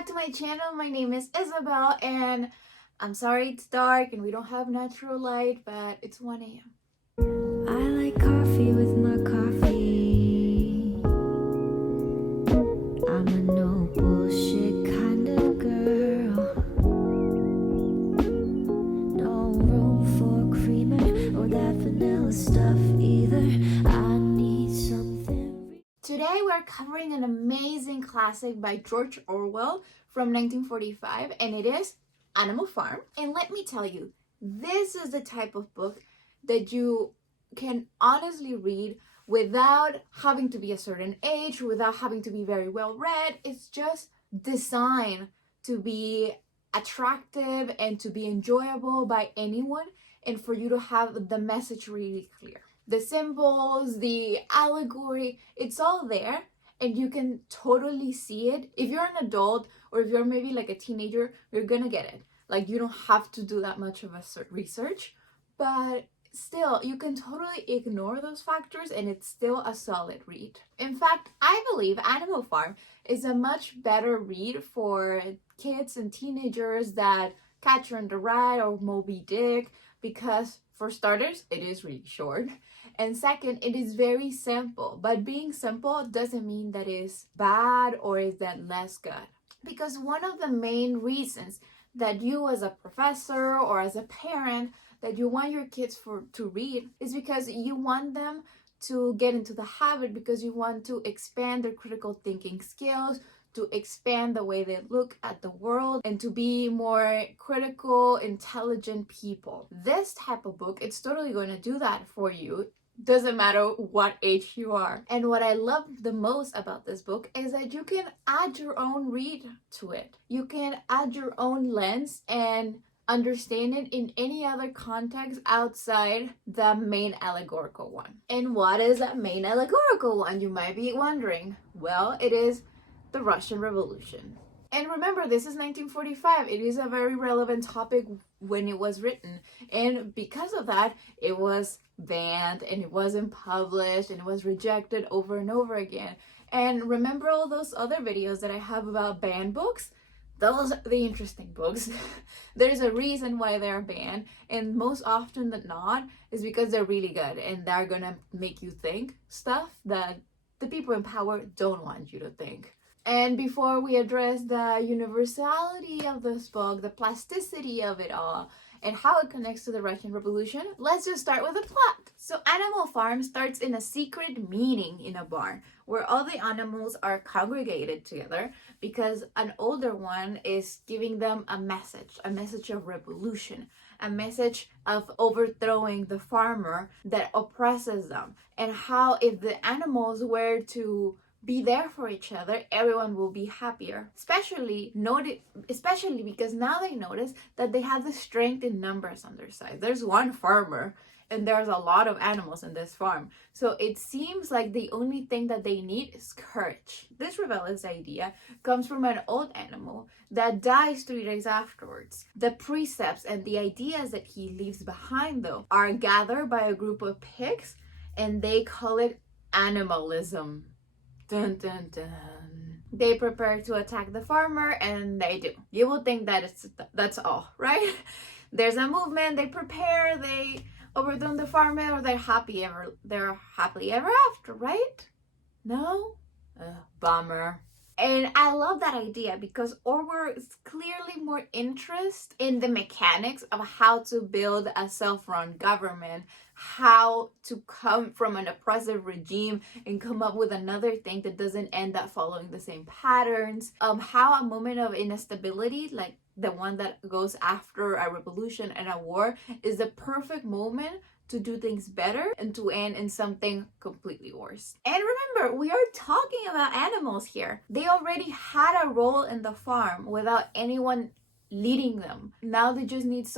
back to my channel. My name is Isabel and I'm sorry it's dark and we don't have natural light, but it's 1 a.m. I like coffee with my coffee. I'm a no bullshit kind of girl. No room for creamer or that vanilla stuff either. I need something. Today we're covering an amazing classic by George Orwell from 1945, and it is Animal Farm. And let me tell you, this is the type of book that you can honestly read without having to be a certain age, without having to be very well read. It's just designed to be attractive and to be enjoyable by anyone, and for you to have the message really clear. The symbols, the allegory, it's all there and you can totally see it. If you're an adult or if you're maybe like a teenager, you're gonna get it. Like, you don't have to do that much of a research, but still, you can totally ignore those factors and it's still a solid read. In fact, I believe Animal Farm is a much better read for kids and teenagers than Catcher in the Rye or Moby Dick, because for starters, it is really short. And second, it is very simple. But being simple doesn't mean that it's bad or is that less good. Because one of the main reasons that you as a professor or as a parent that you want your kids to read is because you want them to get into the habit, because you want to expand their critical thinking skills, to expand the way they look at the world, and to be more critical, intelligent people. This type of book, it's totally going to do that for you. Doesn't matter what age you are. And what I love the most about this book is that you can add your own read to it. You can add your own lens and understand it in any other context outside the main allegorical one. And what is that main allegorical one, you might be wondering? Well, it is the Russian Revolution. And remember, this is 1945. It is a very relevant topic when it was written. And because of that, it was banned and it wasn't published and it was rejected over and over again. And remember all those other videos that I have about banned books? Those are the interesting books. There's a reason why they're banned, and most often than not is because they're really good and they're gonna make you think stuff that the people in power don't want you to think. And before we address the universality of this book, the plasticity of it all, and how it connects to the Russian Revolution, let's just start with the plot. So Animal Farm starts in a secret meeting in a barn where all the animals are congregated together because an older one is giving them a message of revolution, a message of overthrowing the farmer that oppresses them, and how if the animals were to be there for each other, everyone will be happier. Especially because now they notice that they have the strength in numbers on their side. There's one farmer and there's a lot of animals in this farm. So it seems like the only thing that they need is courage. This rebellious idea comes from an old animal that dies 3 days afterwards. The precepts and the ideas that he leaves behind, though, are gathered by a group of pigs, and they call it animalism. Dun, dun, dun. They prepare to attack the farmer, and they do. You will think that that's all, right? There's a movement, they prepare, they overthrow the farmer, or they're happily ever after, right? No? Bummer. And I love that idea because Orwell is clearly more interested in the mechanics of how to build a self-run government, how to come from an oppressive regime and come up with another thing that doesn't end up following the same patterns, how a moment of instability, like the one that goes after a revolution and a war, is the perfect moment to do things better and to end in something completely worse. And remember, we are talking about animals here. They already had a role in the farm without anyone leading them. Now they just need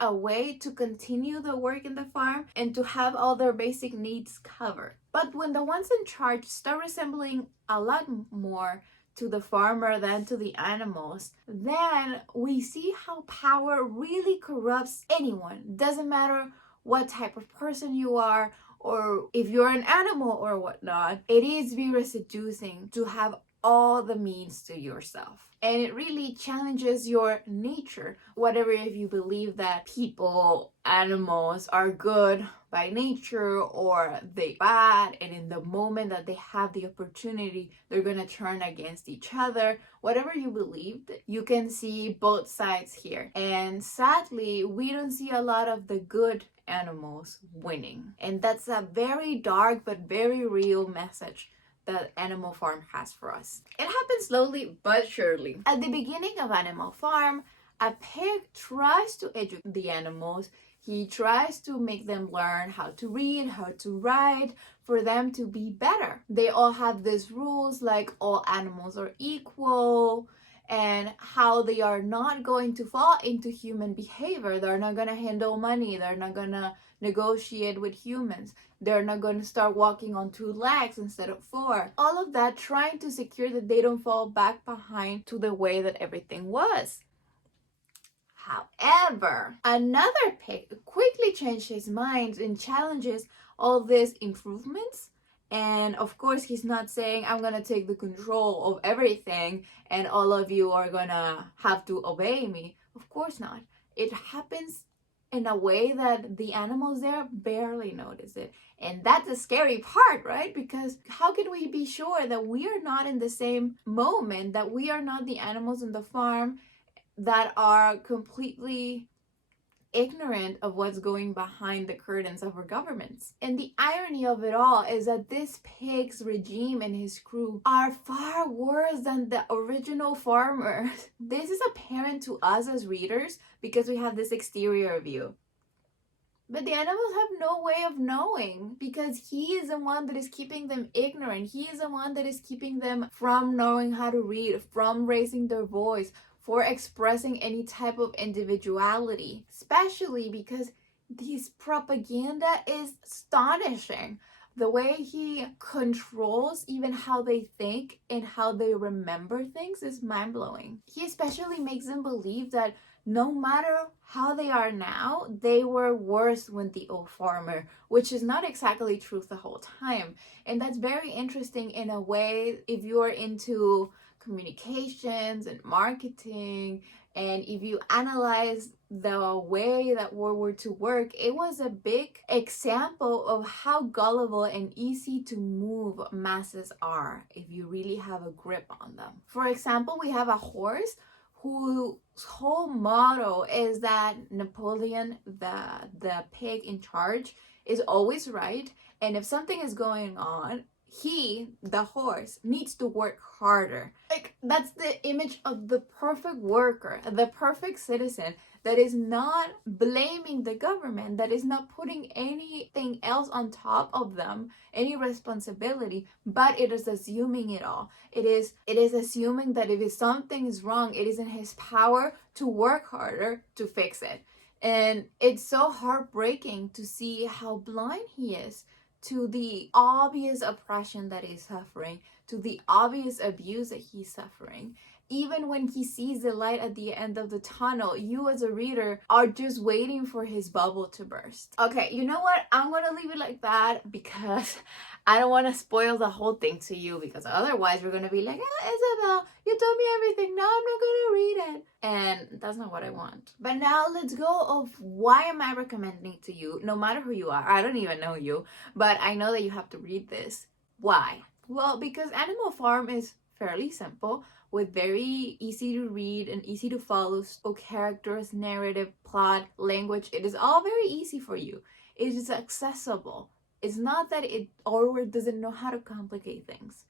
a way to continue the work in the farm and to have all their basic needs covered. But when the ones in charge start resembling a lot more to the farmer than to the animals, then we see how power really corrupts anyone. Doesn't matter what type of person you are or if you're an animal or whatnot. It is very seducing to have all the means to yourself. And it really challenges your nature. Whatever, if you believe that people, animals are good by nature or they bad, and in the moment that they have the opportunity, they're gonna turn against each other. Whatever you believed, you can see both sides here. And sadly, we don't see a lot of the good animals winning. And that's a very dark but very real message that Animal Farm has for us. It happens slowly but surely. At the beginning of Animal Farm, a pig tries to educate the animals. He tries to make them learn how to read, how to write, for them to be better. They all have these rules like all animals are equal, and how they are not going to fall into human behavior. They're not going to handle money. They're not going to negotiate with humans. They're not going to start walking on 2 legs instead of 4. All of that trying to secure that they don't fall back behind to the way that everything was. However, another pig quickly changed his mind and challenges all these improvements. And of course, he's not saying, I'm gonna take the control of everything and all of you are gonna have to obey me. Of course not. It happens in a way that the animals there barely notice it. And that's the scary part, right? Because how can we be sure that we are not in the same moment, that we are not the animals in the farm that are completely ignorant of what's going behind the curtains of our governments? And the irony of it all is that this pig's regime and his crew are far worse than the original farmers. This is apparent to us as readers because we have this exterior view. But the animals have no way of knowing, because he is the one that is keeping them ignorant. He is the one that is keeping them from knowing how to read, from raising their voice, for expressing any type of individuality, especially because his propaganda is astonishing. The way he controls even how they think and how they remember things is mind-blowing. He especially makes them believe that no matter how they are now, they were worse when the old farmer, which is not exactly truth the whole time. And that's very interesting in a way if you're into communications and marketing, and if you analyze the way that World War II worked, it was a big example of how gullible and easy to move masses are if you really have a grip on them. For example, we have a horse whose whole motto is that Napoleon, the pig in charge, is always right, and if something is going on, he, the horse, needs to work harder. Like, that's the image of the perfect worker, the perfect citizen that is not blaming the government, that is not putting anything else on top of them, any responsibility, but it is assuming it all. It is assuming that if something is wrong, it is in his power to work harder to fix it. And it's so heartbreaking to see how blind he is to the obvious oppression that he's suffering, to the obvious abuse that he's suffering. Even when he sees the light at the end of the tunnel, you as a reader are just waiting for his bubble to burst. Okay, you know what? I'm gonna leave it like that because I don't want to spoil the whole thing to you, because otherwise we're gonna be like, Isabel, you told me everything, now I'm not gonna read it. And that's not what I want. But now let's go of why am I recommending it to you, no matter who you are. I don't even know you, but I know that you have to read this. Why? Well, because Animal Farm is fairly simple, with very easy to read and easy to follow characters, narrative, plot, language. It is all very easy for you. It is accessible. It's not that Orwell doesn't know how to complicate things.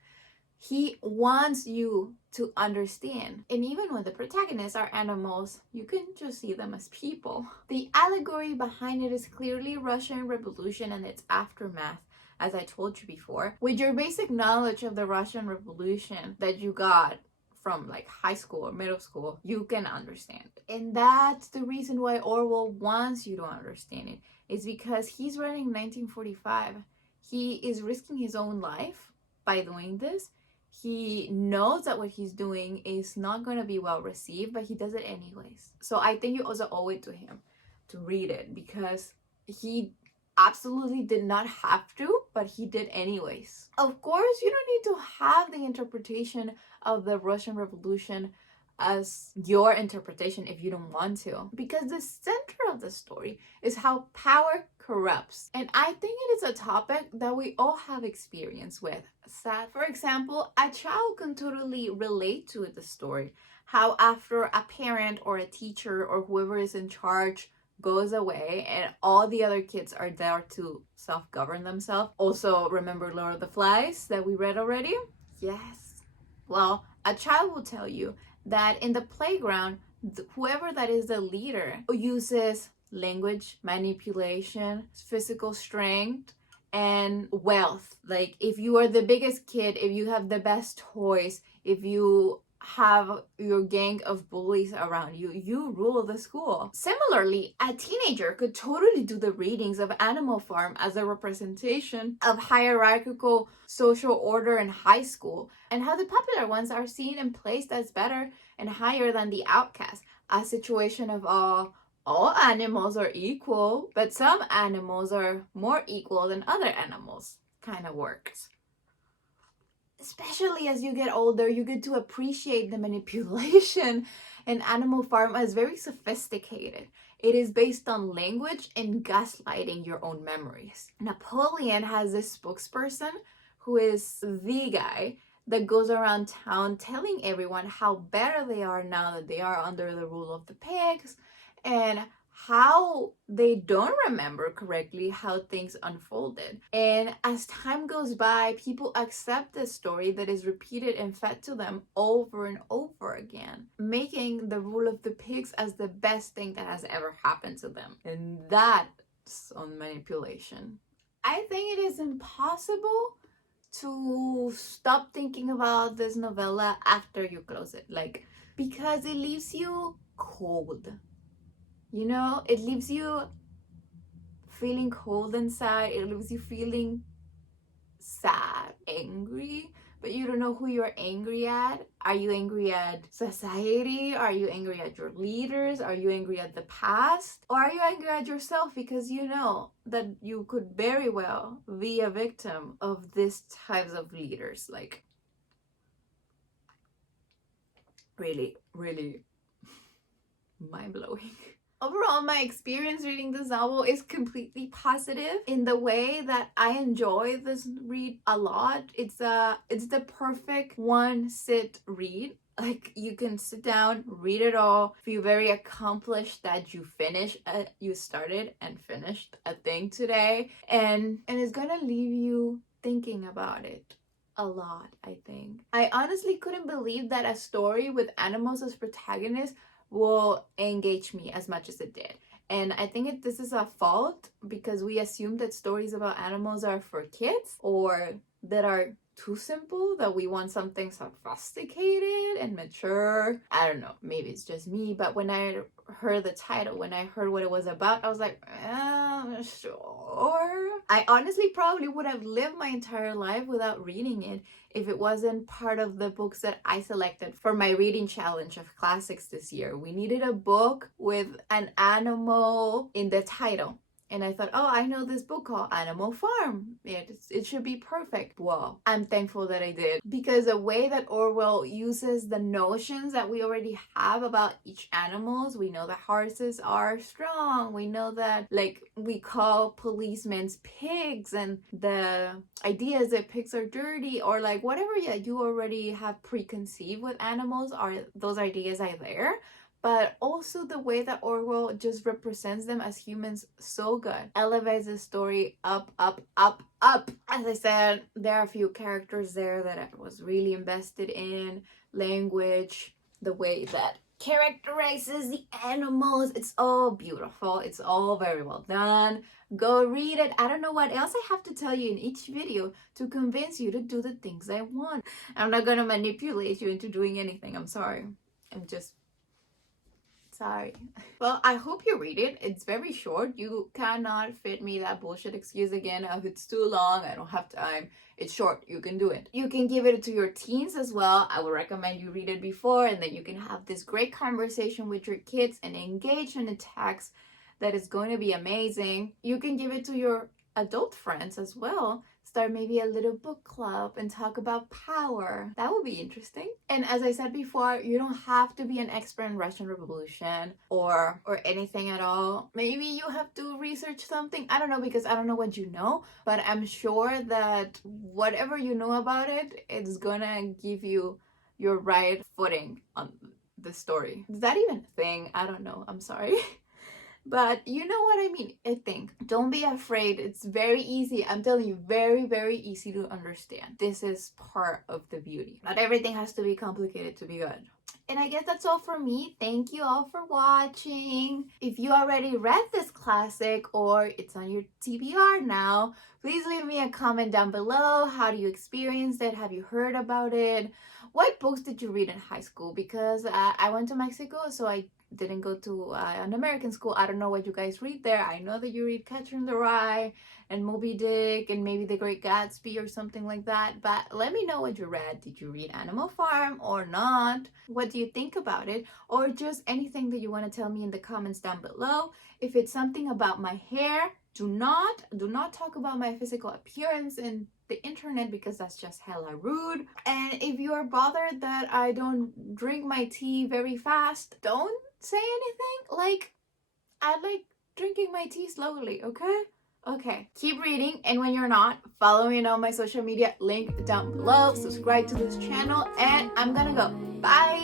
He wants you to understand. And even when the protagonists are animals, you can just see them as people. The allegory behind it is clearly Russian Revolution and its aftermath, as I told you before. With your basic knowledge of the Russian Revolution that you got from like high school or middle school, you can understand it. And that's the reason why Orwell wants you to understand it. It's because he's writing 1945. He is risking his own life by doing this. He knows that what he's doing is not going to be well received, but he does it anyways. So I think you also owe it to him to read it, because he absolutely did not have to, but he did anyways. Of course, you don't need to have the interpretation of the Russian Revolution as your interpretation if you don't want to, because the center of the story is how power corrupts, and I think it is a topic that we all have experience with. Sad, for example, a child can totally relate to the story, how after a parent or a teacher or whoever is in charge goes away and all the other kids are there to self-govern themselves. Also, remember Lord of the Flies that we read already? Yes. Well, a child will tell you that in the playground, whoever that is the leader uses language, manipulation, physical strength, and wealth. Like, if you are the biggest kid, if you have the best toys, if you have your gang of bullies around you, you rule the school. Similarly, a teenager could totally do the readings of Animal Farm as a representation of hierarchical social order in high school, and how the popular ones are seen and placed as better and higher than the outcast. A situation of all animals are equal, but some animals are more equal than other animals kind of works. Especially as you get older, you get to appreciate the manipulation in Animal Farm as very sophisticated. It is based on language and gaslighting your own memories. Napoleon has this spokesperson who is the guy that goes around town telling everyone how better they are now that they are under the rule of the pigs, and how they don't remember correctly how things unfolded. And as time goes by, people accept this story that is repeated and fed to them over and over again, making the rule of the pigs as the best thing that has ever happened to them. And that's on manipulation. I think it is impossible to stop thinking about this novella after you close it, like, because it leaves you cold. You know, it leaves you feeling cold inside. It leaves you feeling sad, angry, but you don't know who you're angry at. Are you angry at society? Are you angry at your leaders? Are you angry at the past? Or are you angry at yourself because you know that you could very well be a victim of these types of leaders? Like, really, really mind-blowing. Overall, my experience reading this novel is completely positive in the way that I enjoy this read a lot. It's the perfect one sit read. Like, you can sit down, read it all, feel very accomplished that you started and finished a thing today, and it's gonna leave you thinking about it a lot, I think. I honestly couldn't believe that a story with animals as protagonists will engage me as much as it did. And I think this is a fault, because we assume that stories about animals are for kids, or that are too simple, that we want something sophisticated and mature. I don't know, maybe it's just me, but when I heard the title, when I heard what it was about, I was like, sure. I honestly probably would have lived my entire life without reading it if it wasn't part of the books that I selected for my reading challenge of classics this year. We needed a book with an animal in the title. And I thought, oh, I know this book called Animal Farm. It should be perfect. Well, I'm thankful that I did, because the way that Orwell uses the notions that we already have about each animals, we know that horses are strong. We know that, like, we call policemen pigs, and the ideas that pigs are dirty, or like whatever you already have preconceived with animals, are those ideas are there. But also the way that Orwell just represents them as humans so good. Elevates the story up, up, up, up. As I said, there are a few characters there that I was really invested in. Language, the way that characterizes the animals. It's all beautiful. It's all very well done. Go read it. I don't know what else I have to tell you in each video to convince you to do the things I want. I'm not going to manipulate you into doing anything. I'm sorry. I'm just... sorry. Well, I hope you read it. It's very short. You cannot fit me that bullshit excuse again of it's too long, I don't have time. It's short. You can do it. You can give it to your teens as well. I would recommend you read it before, and then you can have this great conversation with your kids and engage in the text that is going to be amazing. You can give it to your adult friends as well. Start maybe a little book club and talk about power. That would be interesting. And as I said before, you don't have to be an expert in Russian Revolution or anything at all. Maybe you have to research something. I don't know, because I don't know what you know, but I'm sure that whatever you know about it, it's gonna give you your right footing on the story. Is that even a thing? I don't know. I'm sorry. But you know what I mean, I think. Don't be afraid. It's very easy. I'm telling you, very, very easy to understand. This is part of the beauty. Not everything has to be complicated to be good. And I guess that's all for me. Thank you all for watching. If you already read this classic or it's on your TBR now, please leave me a comment down below. How do you experience it? Have you heard about it? What books did you read in high school? Because I went to Mexico, so I didn't go to an American school. I don't know what you guys read there. I know that you read Catcher in the Rye and Moby Dick and maybe The Great Gatsby or something like that. But let me know what you read. Did you read Animal Farm or not? What do you think about it? Or just anything that you want to tell me in the comments down below. If it's something about my hair, do not talk about my physical appearance in the internet, because that's just hella rude. And if you're bothered that I don't drink my tea very fast, don't say anything. Like, I like drinking my tea slowly, okay? Okay, keep reading, and when you're not, follow me on my social media, link down below, subscribe to this channel, and I'm gonna go. Bye!